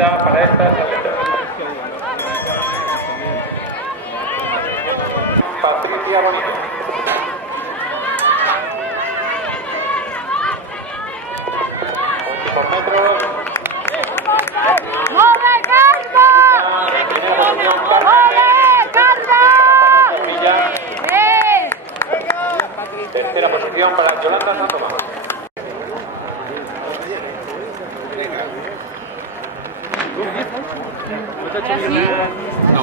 cita para estas Patricia Bonito. Últimos metros. ¡Ole, Carla! ¡Ole, Carla! Tercera posición para Yolanda Santomás. No,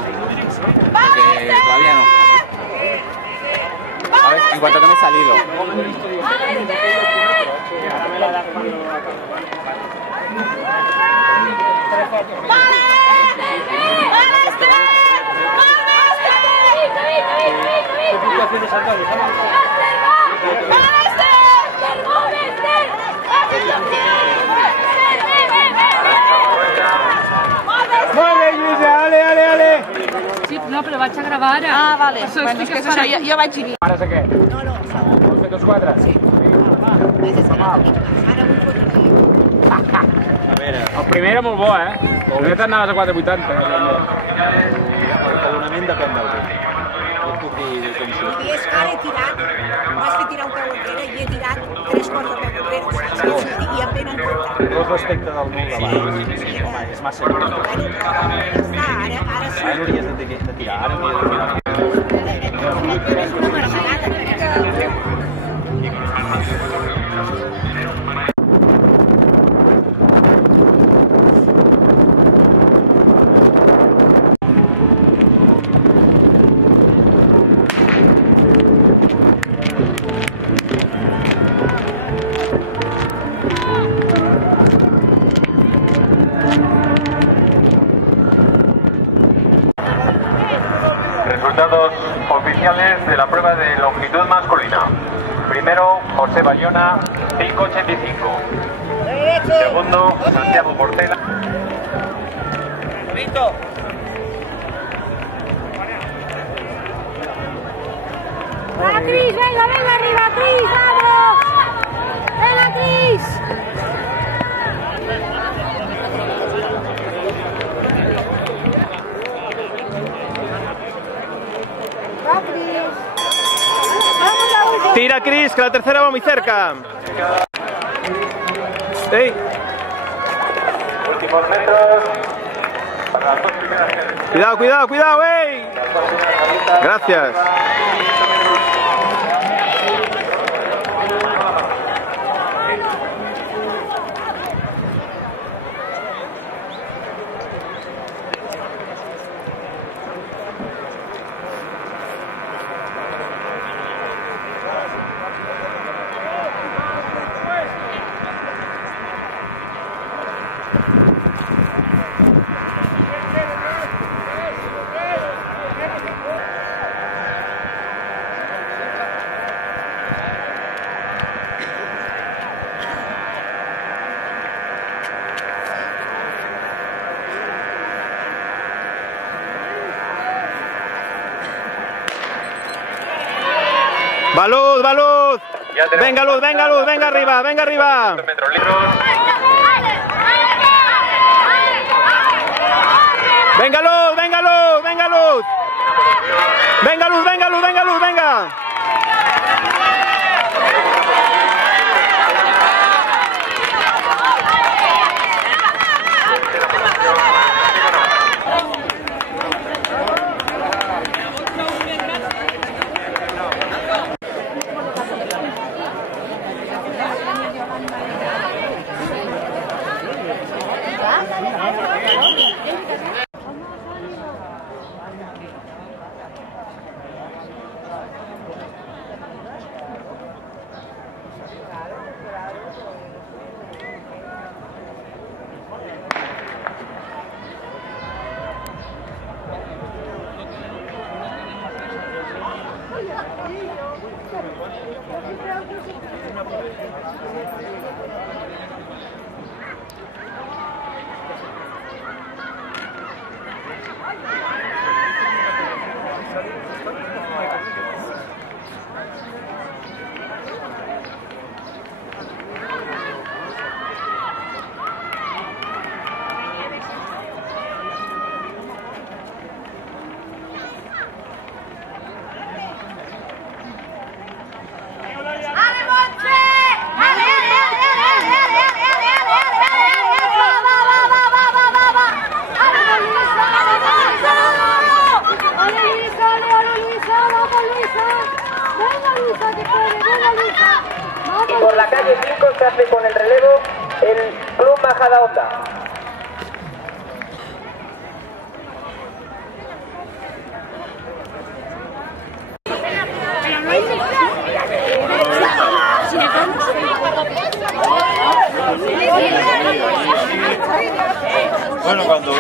todavía no. A ver, en cuanto que me he salido. Sí, no, però vaig a gravar ara. Ah, vale. Bueno, és que és això, jo vaig dir. Ara sé què? No, no, segur. Hem fet els quatre? Sí. Ves, és que no ara vull fotre aquí. A veure, el primer era molt bo, eh? El primer t'anaves a 4,80. El talonament depèn del vent. No et puc dir des d'on surt. I és que ara he tirat, vaig fer tirar un peu enrere i he tirat 3 quarts de peu enrere. I em venen compte. Dos respecte del molt davant. Home, és massa lluny. Bueno, però ja està, ara sí. Ara hauries de tirar, ara hauries de tirar. És una marmelada. Resultados oficiales de la prueba de longitud masculina. Primero, José Bayona, 5,85. Segundo, Santiago Portela. ¡Venga, Cris! ¡Venga, venga, arriba, Cris! ¡Vamos! ¡Venga, Cris! ¡Va, Cris! ¡Vamos a última! Tira, Cris, que la tercera va muy cerca. ¡Ey! Últimos metros para las dos primeras. Cuidado, cuidado, cuidado, ey. Gracias. ¡Va luz, va luz! Venga luz, venga luz, venga arriba, venga arriba. Metros libros. Venga luz, venga luz, venga luz. Venga luz, venga luz, venga luz, venga. 5 se hace con el relevo el Club Majadahonda. Bueno, cuando...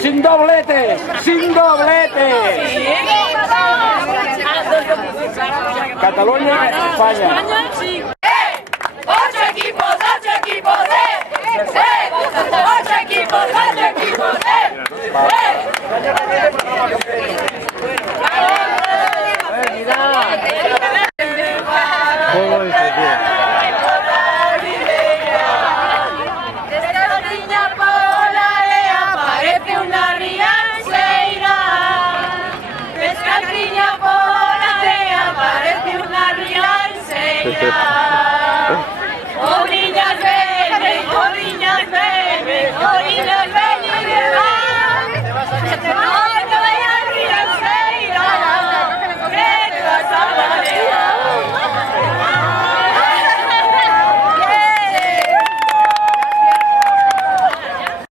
¡Sin doblete! ¡Sin doblete! Cataluña, España. Sí. 8 equipos, 8 equipos, 8 equipos, 8 equipos, ¡Vamos!